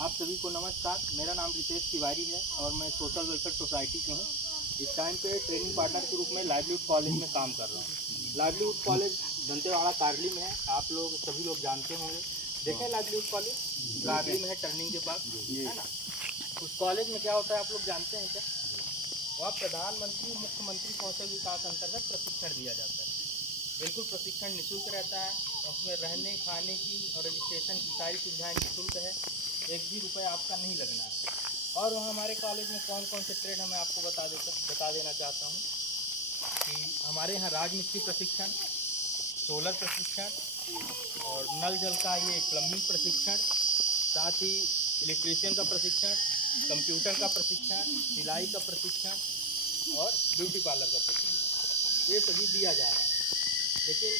आप सभी को नमस्कार। मेरा नाम रितेश तिवारी है और मैं सोशल वेलफेयर सोसाइटी से हूँ। इस टाइम पे ट्रेनिंग पार्टनर के रूप में लाइवलीहुड कॉलेज में काम कर रहा हूँ। लाइवलीहुड कॉलेज दंतेवाड़ा कारली में है। आप लोग सभी लोग जानते होंगे, देखें लाइवलीहुड कॉलेज कारली में है, टर्निंग के पास, है ना। उस कॉलेज में क्या होता है आप लोग जानते हैं क्या? वहाँ प्रधानमंत्री मुख्यमंत्री कौशल विकास अंतर्गत प्रशिक्षण दिया जाता है। बिल्कुल प्रशिक्षण निःशुल्क रहता है। उसमें रहने खाने की और रजिस्ट्रेशन की सारी सुविधाएं निःशुल्क है। एक भी रुपये आपका नहीं लगना है। और वहाँ हमारे कॉलेज में कौन कौन से ट्रेड है मैं आपको बता देना चाहता हूँ कि हमारे यहाँ राजमिस्त्री प्रशिक्षण, सोलर प्रशिक्षण और नल जल का ये प्लम्बिंग प्रशिक्षण, साथ ही इलेक्ट्रीशियन का प्रशिक्षण, कंप्यूटर का प्रशिक्षण, सिलाई का प्रशिक्षण और ब्यूटी पार्लर का प्रशिक्षण, ये सभी दिया जा रहा है। लेकिन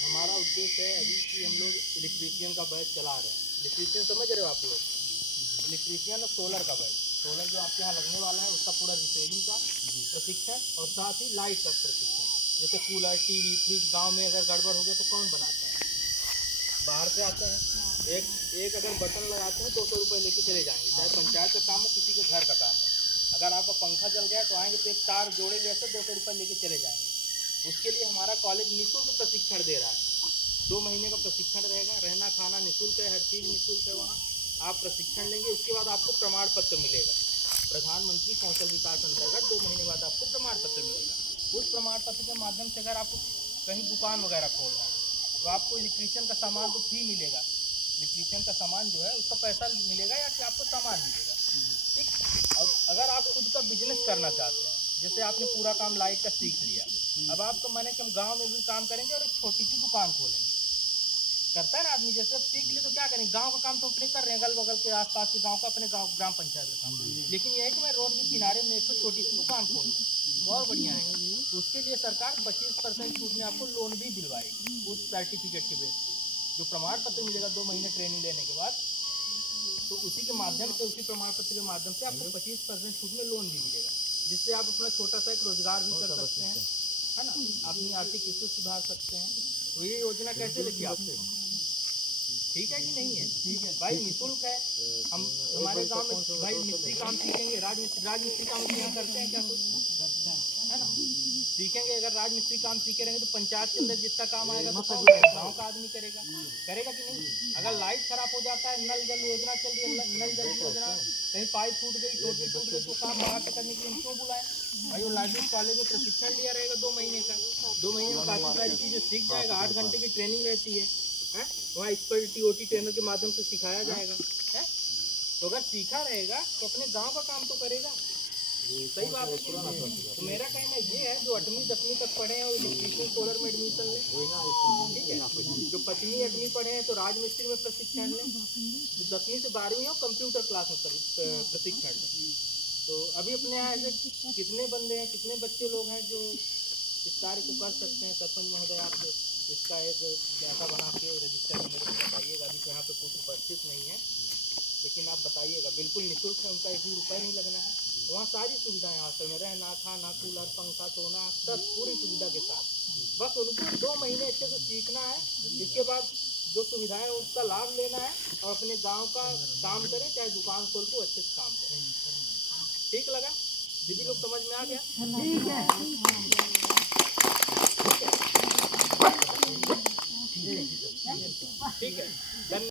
हमारा उद्देश्य है अभी कि हम लोग इलेक्ट्रीशियन का बैच चला रहे हैं। इलेक्ट्रीशियन समझ रहे हो आप लोग? इलेक्ट्रीशियन और सोलर का बैच, सोलर जो आपके यहाँ लगने वाला है उसका पूरा रिपेयरिंग का प्रशिक्षण और साथ ही लाइट का प्रशिक्षण। जैसे कूलर, टीवी, फ्रिज गांव में अगर गड़बड़ हो गया तो कौन बनाता है? बाहर से आते हैं। एक अगर बटन लगाते हैं 200 रुपये लेके चले जाएंगे, चाहे पंचायत का काम हो किसी के घर का काम हो। अगर आपका पंखा जल गया तो आएंगे तो एक तार जोड़ेंगे ऐसे 200 रुपये लेके चले जाएंगे। उसके लिए हमारा कॉलेज निःशुल्क प्रशिक्षण दे रहा है। 2 महीने का प्रशिक्षण रहेगा, रहना खाना निःशुल्क है, हर चीज़ निःशुल्क है। वहाँ आप प्रशिक्षण लेंगे, उसके बाद आपको प्रमाण पत्र मिलेगा। प्रधानमंत्री कौशल विकास अंतर्गत 2 महीने बाद आपको प्रमाण पत्र मिलेगा। उस प्रमाण पत्र के माध्यम से अगर आपको कहीं दुकान वगैरह खोलना है तो आपको इलेक्ट्रीशियन का सामान तो फ्री मिलेगा। इलेक्ट्रीशियन का सामान जो है उसका पैसा मिलेगा या कि आपको सामान मिलेगा, ठीक। और अगर आप खुद का बिजनेस करना चाहते हैं, जैसे आपने पूरा काम लाइट का सीख लिया, अब आपको मैंने कि हम गाँव में भी काम करेंगे और एक छोटी सी दुकान खोलेंगे। करता है ना आदमी, जैसे अब सीख लिए तो क्या करेंगे, गांव का काम तो अपने कर रहे हैं, अगल बगल के आसपास के गांव का अपने गांव ग्राम पंचायत का काम। लेकिन यह है कि मैं रोड के किनारे में एक छोटी सी दुकान खोल लूँ, बहुत बढ़िया है। तो उसके लिए सरकार 25% छूट में आपको लोन भी दिलवाएगी उस सर्टिफिकेट के बेस पे। जो प्रमाण पत्र मिलेगा 2 महीने ट्रेनिंग लेने के बाद, तो उसी के माध्यम से, उसी प्रमाण पत्र के माध्यम से आपको 25% छूट में लोन भी मिलेगा, जिससे आप अपना छोटा सा एक रोजगार भी कर सकते हैं, है ना। अपनी आर्थिक स्थिति सुधार सकते हैं। तो ये योजना कैसे लगी आपसे? ठीक है कि नहीं है? ठीक है भाई, निःशुल्क है। हम हमारे गांव में भाई मिस्त्री काम सीखेंगे, राजमिस्त्री काम यहाँ करते हैं क्या? कुछ करते हैं, है ना। सीखेंगे, अगर राजमिस्त्री काम सीखे रहेंगे तो पंचायत के अंदर जितना काम आएगा तो गाँव का आदमी करेगा कि नहीं? अगर लाइट खराब हो जाता है, नल जल योजना चल रही है, नल जल योजना, कहीं पाइप टूट गई, टोटी टूट गई, तो काम बाहर से करने के लिए हम क्यों बुलाएं भाई? वो लाइवलीहुड कॉलेज में प्रशिक्षण लिया रहेगा 2 महीने का। 2 महीने में काफ़ी सारी चीज़ें सीख जाएगा। 8 घंटे की ट्रेनिंग रहती है, वहाँ एक्सपर्ट टीओटी ट्रेनर के माध्यम से सिखाया जाएगा, है। तो अगर सीखा रहेगा तो अपने गांव का काम तो करेगा। सही बात है। तो मेरा कहना ये है, जो 8वीं 10वीं तक पढ़े हैं वो इलेक्ट्रीशियन सोलर में एडमिशन लें, ठीक है। जो 5वीं 8वीं पढ़े हैं तो राजमिस्त्री में प्रशिक्षण लें। जो 10वीं से 12वीं है कंप्यूटर क्लास में प्रशिक्षण लें। तो अभी अपने यहाँ ऐसे कितने बंदे हैं, कितने बच्चे लोग हैं जो इस कार्य को कर सकते हैं? सरपंच महोदय, आप इसका एक डाटा बना के रजिस्टर में मेरे को बताइएगा। अभी तो यहाँ पे कुछ उपस्थित नहीं है, लेकिन आप बताइएगा। बिल्कुल निःशुल्क है, उनका एक भी रुपया नहीं लगना है। वहाँ सारी सुविधाएं हॉस्टल में, रहना खाना, कूलर, पंखा, सोना, सब पूरी सुविधा के साथ। बस उनको 2 महीने अच्छे से सीखना है। इसके बाद जो सुविधाएं है उसका लाभ लेना है और अपने गाँव का काम करें, चाहे दुकान खोल के अच्छे से काम करें। ठीक लगा दीदी लोग? समझ में आ गया? ठीक है, ठीक है, धन्यवाद।